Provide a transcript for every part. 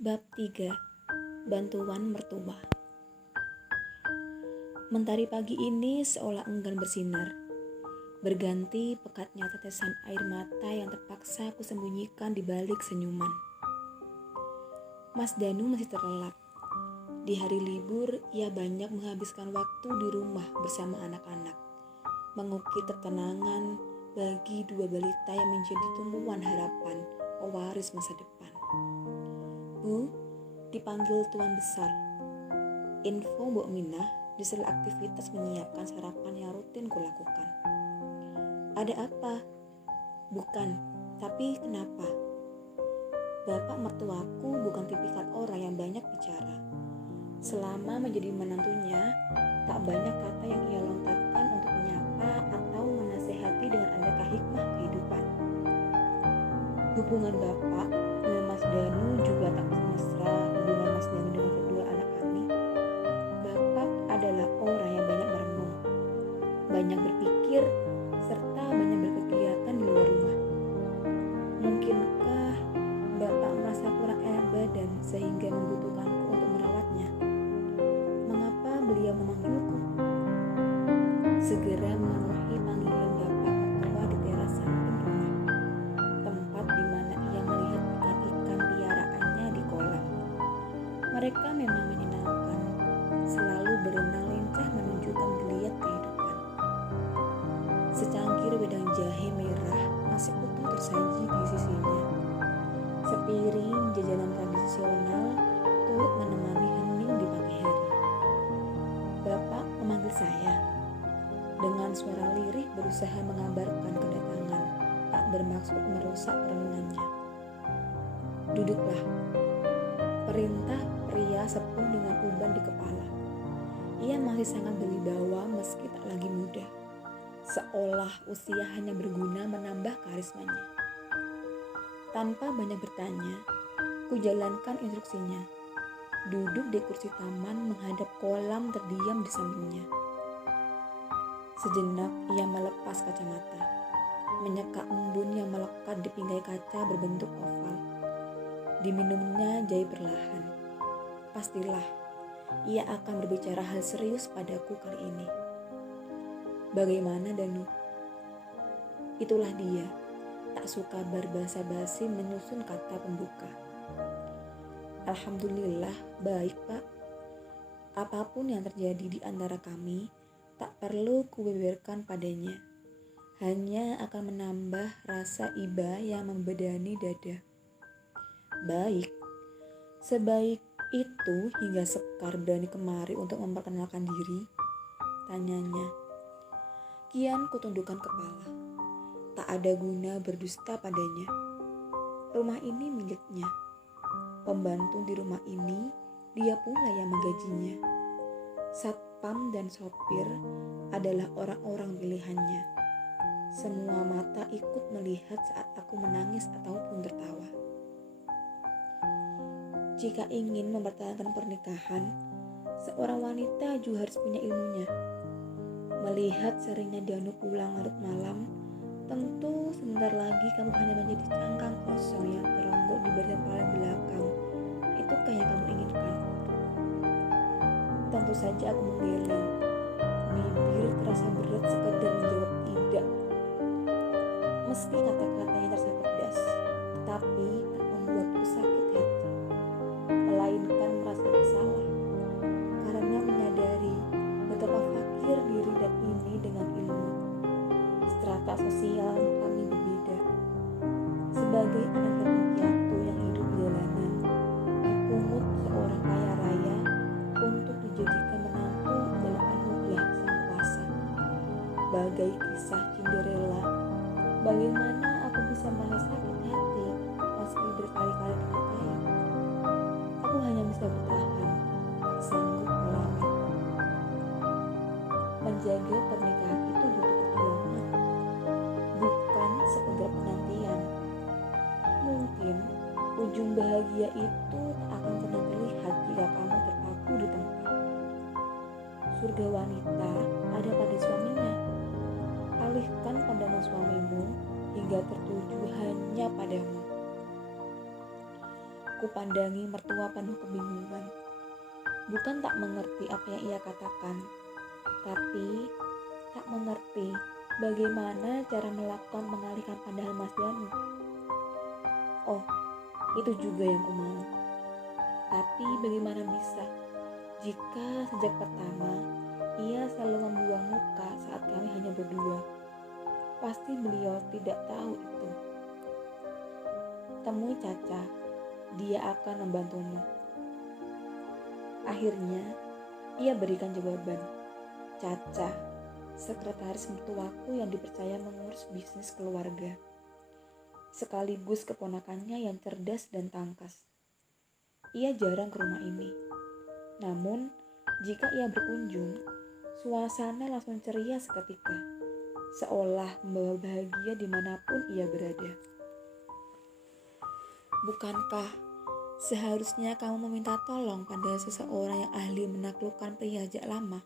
Bab 3. Bantuan mertua. Mentari pagi ini seolah enggan bersinar. Berganti pekatnya tetesan air mata yang terpaksa aku sembunyikan di balik senyuman. Mas Danu masih terlelap. Di hari libur, ia banyak menghabiskan waktu di rumah bersama anak-anak, mengukir ketenangan bagi dua balita yang menjadi tumpuan harapan pewaris masa depan. Bu, dipanggil Tuan Besar. Info Mbok Minah di sela aktivitas menyiapkan sarapan yang rutin kulakukan. Ada apa? Bukan, tapi kenapa? Bapak mertuaku bukan tipikal orang yang banyak bicara. Selama menjadi menantunya, tak banyak kata yang ia lontarkan untuk menyapa atau menasehati dengan aneka hikmah kehidupan. Hubungan Bapak dengan Mas Danu juga tak mesra hubungan Mas Danu dengan kedua anak kami. Bapak adalah orang yang banyak merenung, banyak berpikir, serta banyak berkegiatan di luar rumah. Mungkinkah Bapak merasa kurang enak badan sehingga membutuhkanku untuk merawatnya? Mengapa beliau memanggilku? Segera memenuhi panggilan Bapak mertua di teras samping rumah, tempat di mana ia melihat ikan-ikan piaraannya di kolam. Mereka memang menyenangkan, selalu berenang lincah menunjukkan geliat kehidupan. Secangkir wedang jahe merah masih utuh tersaji di sisinya. Sepiring jajanan tradisional turut menemani hening di pagi hari. Bapak memanggil saya. Dengan suara lirih berusaha mengabarkan kedatangan, tak bermaksud merusak renungannya. Duduklah. Perintah pria sepuh dengan uban di kepala. Ia masih sangat berwibawa meski tak lagi muda. Seolah usia hanya berguna menambah karismanya. Tanpa banyak bertanya, ku jalankan instruksinya. Duduk di kursi taman menghadap kolam terdiam di sampingnya. Sejenak ia melepas kacamata, menyeka embun yang melekat di pinggai kaca berbentuk oval. Diminumnya jahe perlahan. Pastilah, ia akan berbicara hal serius padaku kali ini. Bagaimana Danu? Itulah dia, tak suka berbasa-basi menyusun kata pembuka. Alhamdulillah, baik Pak. Apapun yang terjadi di antara kami, tak perlu kubeberkan padanya. Hanya akan menambah rasa iba yang membedani dada. Baik, sebaik itu hingga Sekar berani kemari untuk memperkenalkan diri? Tanyanya. Kian kutundukkan kepala. Tak ada guna berdusta padanya. Rumah ini miliknya. Pembantu di rumah ini, dia pula yang menggajinya. Satpam dan sopir adalah orang-orang pilihannya. Semua mata ikut melihat saat aku menangis ataupun tertawa. Jika ingin mempertahankan pernikahan, seorang wanita juga harus punya ilmunya. Melihat seringnya Danu pulang larut malam, tentu sebentar lagi kamu hanya menjadi cangkang kosong yang teronggok di barisan paling belakang. Itukah yang kamu inginkan? Tentu saja aku menggeleng. Bibir terasa berat sekedar menjawab tidak. Meski kata-katanya terasa pedas, tetapi tak membuatku sakit hati. Melainkan merasa bersalah karena menyadari betapa fakir diri dan ini dengan ilmu. Strata sosial kami berbeda. Sebagai anak yatim piatu yang hidup di jalanan, dipungut seorang kaya raya untuk dijadikan menantu adalah anugerah sang kuasa. Bagai kisah Cinderella, bagaimana aku bisa merasa sakit hati meski berkali-kali dinikahi? Aku hanya bisa bertahan, tak sanggup melangit. Menjaga pernikahan itu butuh perjuangan, bukan sekedar penantian. Mungkin ujung bahagia itu tak akan pernah terlihat jika kamu terpaku di tempat. Surga wanita ada pada suaminya. Alihkan pandangan suamimu hingga tertuju hanya padamu. Ku pandangi mertua penuh kebingungan. Bukan tak mengerti apa yang ia katakan, tapi tak mengerti bagaimana cara melakukan mengalihkan pandangan Mas Danu. Oh, itu juga yang ku mau. Tapi bagaimana bisa jika sejak pertama ia selalu membuang muka saat kami hanya berdua? Pasti beliau tidak tahu itu. Temui Caca, dia akan membantumu. Akhirnya, ia berikan jawaban. Caca, sekretaris mertuaku yang dipercaya mengurus bisnis keluarga. Sekaligus keponakannya yang cerdas dan tangkas. Ia jarang ke rumah ini. Namun, jika ia berkunjung, suasana langsung ceria seketika. Seolah membawa bahagia dimanapun ia berada. Bukankah seharusnya kamu meminta tolong pada seseorang yang ahli menaklukkan pria sejak lama?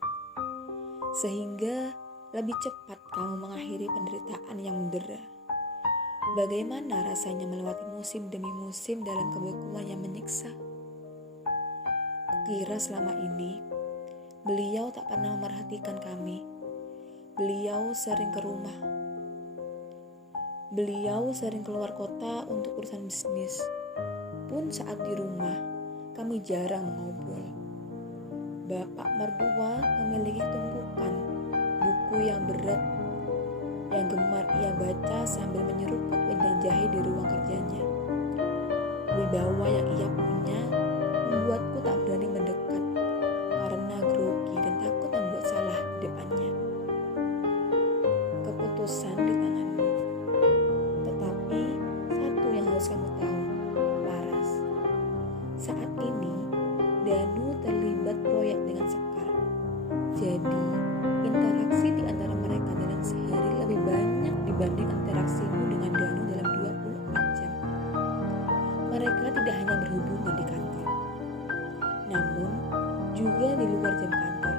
Sehingga lebih cepat kamu mengakhiri penderitaan yang mendera. Bagaimana rasanya melewati musim demi musim dalam kebekuan yang menyiksa? Kukira selama ini beliau tak pernah memerhatikan kami. Beliau sering ke rumah. Beliau sering keluar kota untuk urusan bisnis. Pun saat di rumah, kami jarang mengobrol. Bapak mertua memiliki tumpukan buku yang berat yang gemar ia baca sambil menyeruput wedang jahe di ruang kerjanya. Wibawa yang ia punya membuatku tak berani mendekat karena grogi dan takut membuat salah di depannya. Keputusan di tanganmu. Tetapi satu yang harus kamu tahu, Laras. Saat ini Danu terlibat proyek dengan Sekar. Jadi interaksi di antara mereka dalam sehari lebih banyak dibanding interaksimu dengan Danu dalam 24 jam. Mereka tidak hanya berhubungan di kantor, namun juga di luar jam kantor.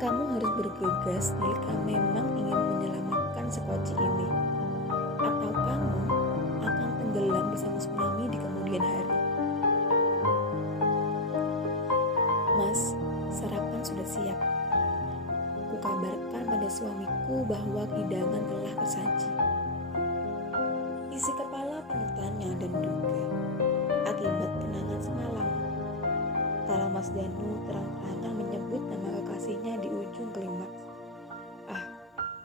Kamu harus bergegas jika memang ingin menyelamatkan sekoci ini, atau kamu akan tenggelam bersama tsunami di kemudian hari. Mas, sarapan sudah siap. Kukabarkan pada suamiku bahwa hidangan telah tersaji. Isi kepala penuh tanya dan duga akibat kenangan semalam. Kalau Mas Danu terang-terangan menyebut nama kekasihnya di ujung klimaks.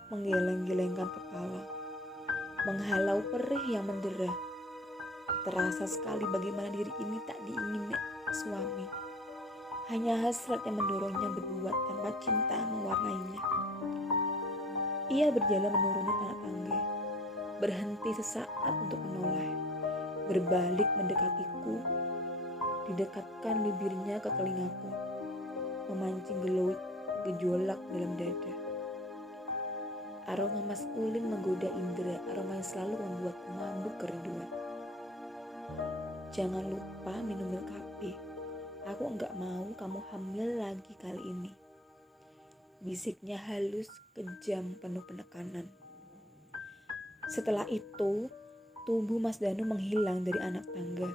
Menggeleng-gelengkan kepala, menghalau perih yang mendera. Terasa sekali bagaimana diri ini tak diingini suami. Hanya hasrat yang mendorongnya berbuat tanpa cinta mewarnainya. Ia berjalan menuruni tanah tangga, berhenti sesaat untuk menoleh, berbalik mendekatiku, didekatkan bibirnya ke telingaku, memancing gejolak dalam dada. Aroma maskulin menggoda indera, aroma yang selalu membuatku mabuk kerinduan. Jangan lupa minum mil KB. Aku enggak mau kamu hamil lagi kali ini. Bisiknya halus, kejam, penuh penekanan. Setelah itu, tubuh Mas Danu menghilang dari anak tangga.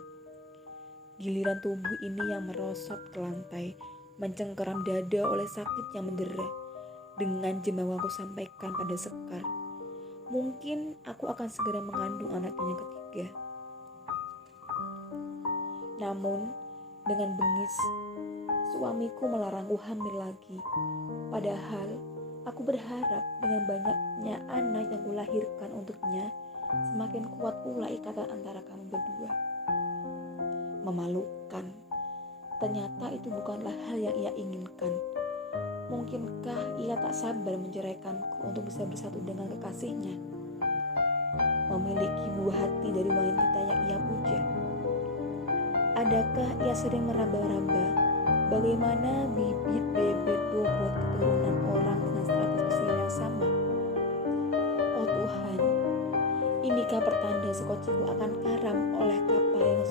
Giliran tubuh ini yang merosot ke lantai, mencengkeram dada oleh sakit yang mendera. Dengan jemawa aku sampaikan pada Sekar, mungkin aku akan segera mengandung anaknya yang ketiga. Namun, dengan bengis, suamiku melarangku hamil lagi. Padahal, aku berharap dengan banyaknya anak yang kulahirkan untuknya, semakin kuat pula ikatan antara kami berdua. Memalukan. Ternyata itu bukanlah hal yang ia inginkan. Mungkinkah ia tak sabar menceraikanku untuk bisa bersatu dengan kekasihnya? Memiliki buah hati dari wanita yang ia puja. Adakah ia sering meraba-raba bagaimana bibit bebek bobot keturunan orang dengan status sosial yang sama? Oh Tuhan, inikah pertanda sekociku akan karam oleh kapal yang